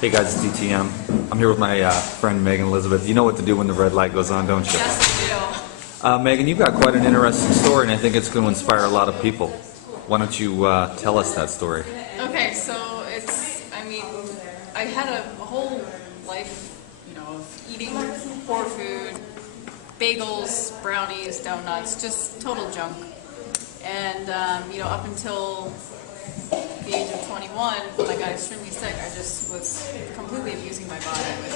Hey guys, it's DTM. I'm here with my friend Megan Elizabeth. You know what to do when the red light goes on, don't you? Yes, I do. Megan, you've got quite an interesting story, and I think it's going to inspire a lot of people. Why don't you tell us that story? Okay, so I had a whole life, of eating poor food, bagels, brownies, donuts, just total junk. And, up until the age of 21, when I got extremely sick, I just was completely abusing my body with,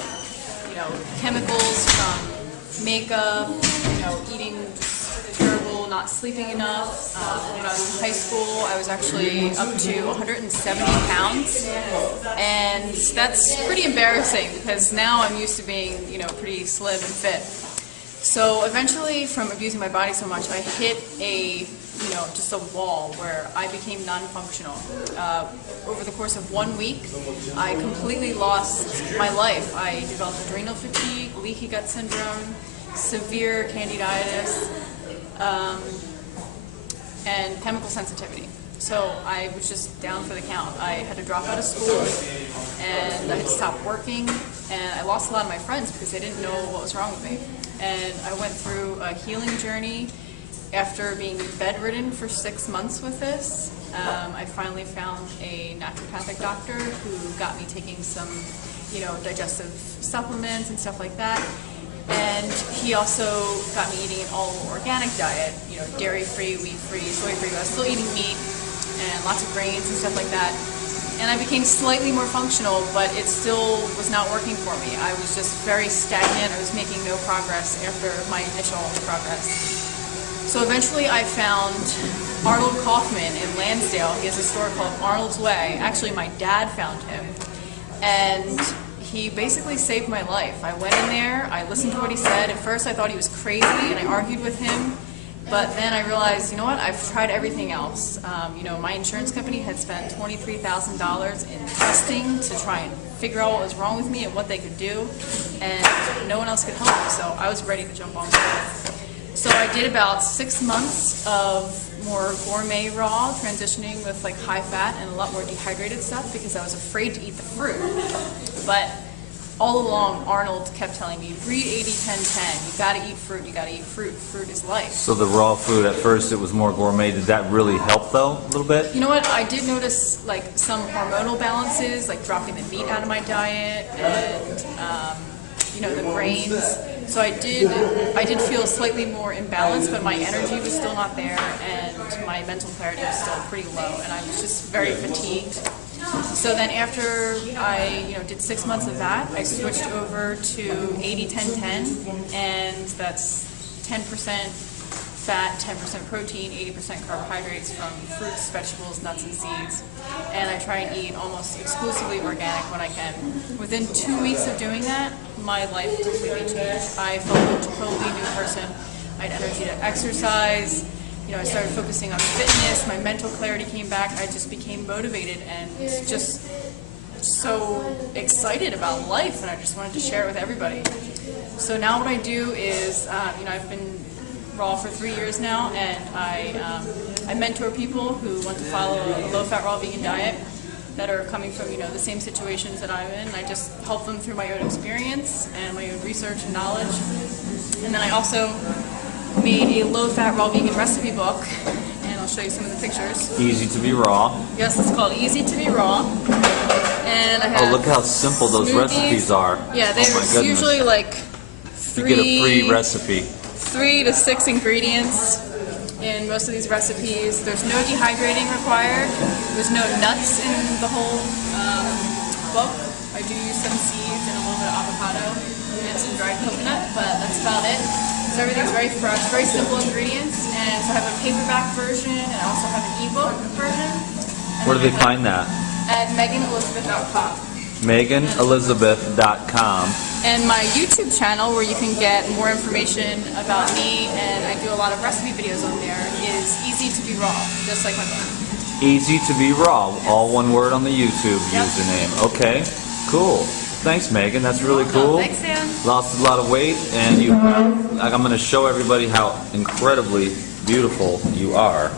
chemicals from makeup, eating just terrible, not sleeping enough. When I was in high school, I was actually up to 170 pounds, and that's pretty embarrassing because now I'm used to being, pretty slim and fit. So eventually, from abusing my body so much, I hit just a wall where I became non-functional. Over the course of 1 week, I completely lost my life. I developed adrenal fatigue, leaky gut syndrome, severe candidiasis, and chemical sensitivity. So I was just down for the count. I had to drop out of school, and I had to stop working, and I lost a lot of my friends because they didn't know what was wrong with me. And I went through a healing journey. After being bedridden for 6 months with this, I finally found a naturopathic doctor who got me taking some, digestive supplements and stuff like that. And he also got me eating an all-organic diet, dairy-free, wheat-free, soy-free. I was still eating meat and lots of grains and stuff like that. And I became slightly more functional, but it still was not working for me. I was just very stagnant. I was making no progress after my initial progress. So eventually I found Arnold Kaufman in Lansdale. He has a store called Arnold's Way. Actually, my dad found him. And he basically saved my life. I went in there, I listened to what he said. At first I thought he was crazy and I argued with him. But then I realized, you know what, I've tried everything else. My insurance company had spent $23,000 in testing to try and figure out what was wrong with me and what they could do. And no one else could help me, so I was ready to jump on board. So I did about 6 months of more gourmet raw, transitioning with high fat and a lot more dehydrated stuff because I was afraid to eat the fruit. But all along, Arnold kept telling me, read 80-10-10, you gotta eat fruit, you gotta eat fruit, fruit is life. So the raw food, at first it was more gourmet. Did that really help though, a little bit? You know what, I did notice some hormonal balances, like dropping the meat out of my diet and the grains. So I did feel slightly more imbalanced, but my energy was still not there, and my mental clarity was still pretty low, and I was just very fatigued. So then after I did 6 months of that, I switched over to 80-10-10, and that's 10% fat, 10% protein, 80% carbohydrates from fruits, vegetables, nuts, and seeds. And I try and eat almost exclusively organic when I can. Within 2 weeks of doing that, my life completely changed. I felt like a totally new person. I had energy to exercise. I started focusing on fitness. My mental clarity came back. I just became motivated and just so excited about life, and I just wanted to share it with everybody. So now what I do is, I've been raw for 3 years now, and I mentor people who want to follow a low-fat raw vegan diet that are coming from the same situations that I'm in. I just help them through my own experience and my own research and knowledge. And then I also made a low-fat raw vegan recipe book, and I'll show you some of the pictures. Easy to be raw. Yes, it's called Easy to be Raw. And I have look how simple those recipes are. Yeah, they're usually You get a free recipe. 3 to 6 ingredients in most of these recipes. There's no dehydrating required. There's no nuts in the whole book. I do use some seeds and a little bit of avocado and some dried coconut, but that's about it. So everything's very fresh, very simple ingredients. And so I have a paperback version, and I also have an ebook version. Where do they find that? At meganelizabeth.com. meganelizabeth.com. And my YouTube channel, where you can get more information about me, and I do a lot of recipe videos on there, is Easy to be Raw, just like my book. Easy to be raw, all one word on the YouTube Yep. username. Okay, cool. Thanks, Megan. That's really cool. Thanks, Sam. Lost a lot of weight, and I'm going to show everybody how incredibly beautiful you are.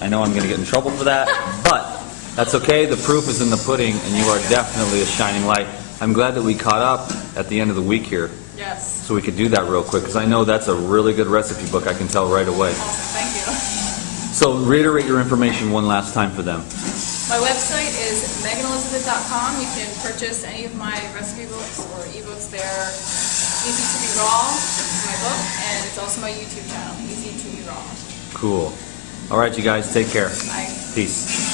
I know I'm going to get in trouble for that, but that's okay. The proof is in the pudding, and you are definitely a shining light. I'm glad that we caught up at the end of the week here, Yes. so we could do that real quick, because I know that's a really good recipe book, I can tell right away. Awesome. Thank you. So reiterate your information one last time for them. My website is meganelizabeth.com. You can purchase any of my recipe books or ebooks there. Easy to Be Raw is my book, and it's also my YouTube channel, Easy to Be Raw. Cool. All right, you guys, take care. Bye. Peace.